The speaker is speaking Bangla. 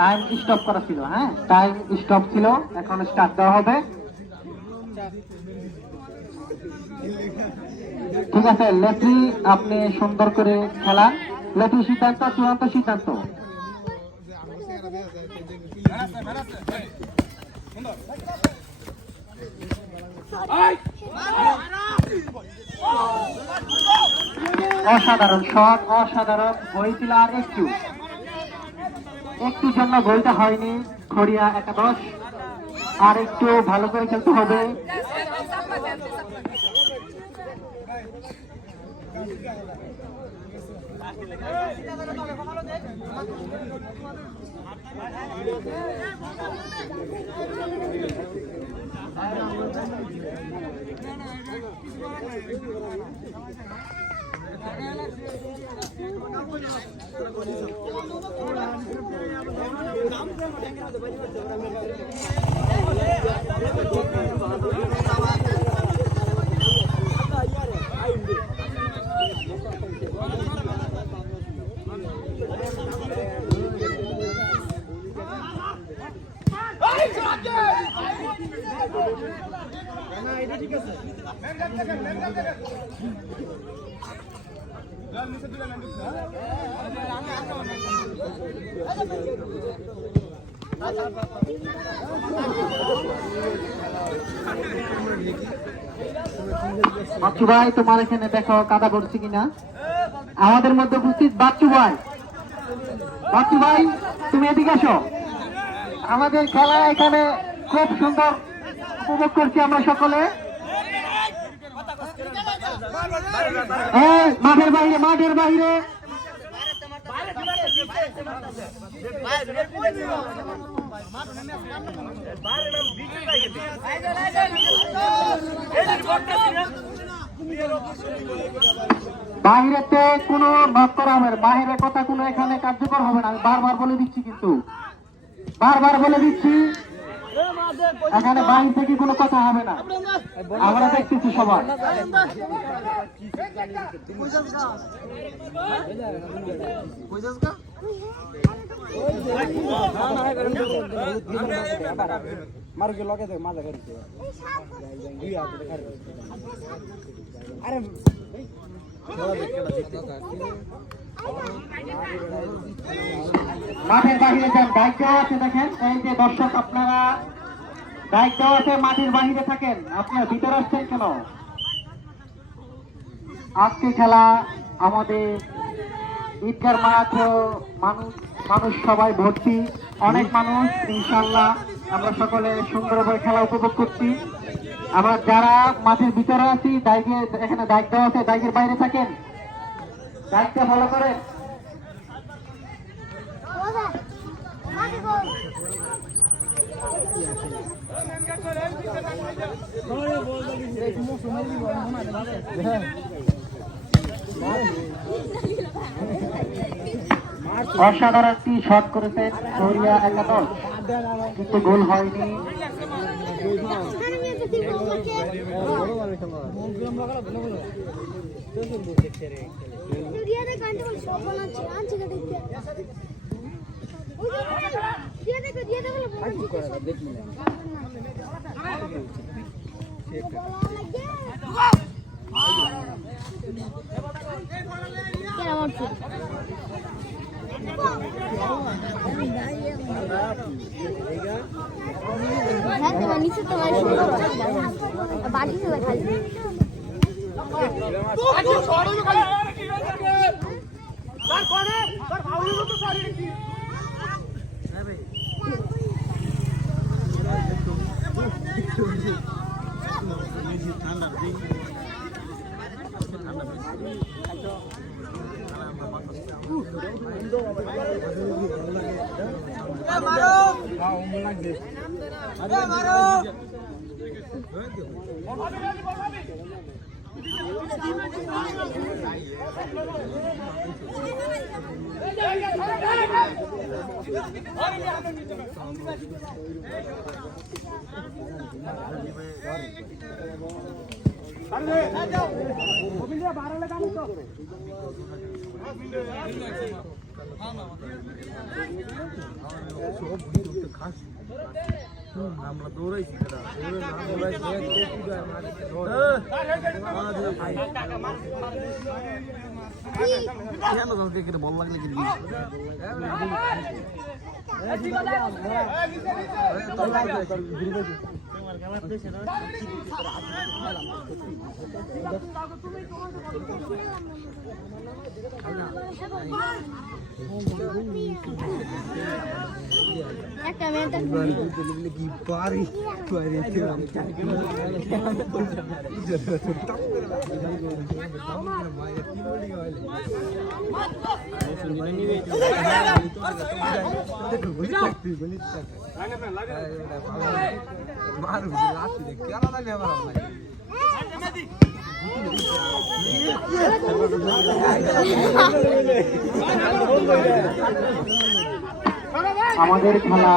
টাইম স্টপ করা ছিল। হ্যাঁ, টাইম স্টপ ছিল, এখন স্টার্ট দেওয়া হবে। ঠিক আছে লেফরি, আপনি সুন্দর করে খেলান। লেফরি সিদ্ধান্ত, চূড়ান্ত সিদ্ধান্ত। অসাধারণ শট, অসাধারণ। হয়েছিল আর একটু জন্য গোলটা হয়নি। খড়িয়া একাদশ আর একটু ভালো করে খেলতে হবে। বাচ্চু ভাই, তোমার এখানে দেখো কাদা পড়ছে কিনা। আমাদের মধ্যে উপস্থিত বাচ্চু ভাই, বাচ্চু ভাই তুমি এদিকে আসো। আমাদের খেলা এখানে খুব সুন্দর উপভোগ করছি আমরা সকলে। মাঠের বাইরে, মাঠের বাইরে। বাহিরেতে কোনো নক করা হবে না, বাহিরের কথা কোনো এখানে কার্যকর হবে না। আমি বারবার বলে দিচ্ছি, কিন্তু বারবার বলে দিচ্ছি, এখানে বাহির থেকে কোনো কথা হবে না। আমরা দেখতেছি সবাই। মাঠের বাহিরে যান, দায়িত্ব আছে। দেখেন এই যে দর্শক, আপনারা দায়িত্ব আছে, মাঠের বাহিরে থাকেন। আপনার ভিতরে আসছেন কেন? আজকে খেলা আমাদের ঈদগার মাঠ, মানুষ সবাই ভর্তি, অনেক মানুষ। ইনশাল্লাহ আমরা সকলে সুন্দরভাবে খেলা উপভোগ করছি। আবার যারা মাঠের ভিতরে আছি, এখানে দায়িত্ব আছে, দায়িত্বের বাইরে থাকেন, দায়িত্ব ফলো করেন। অসাধারণ একটি শট করেছেন খড়িয়া একাদশ, কিন্তু গোল হয়নি। নিচে তো বাড়ি খালি আমরা দৌড়াইছি কেন কাউকে কেটে বল লাগলে কিন্তু একটা মেয়েটা কি পারি আমাদের খেলা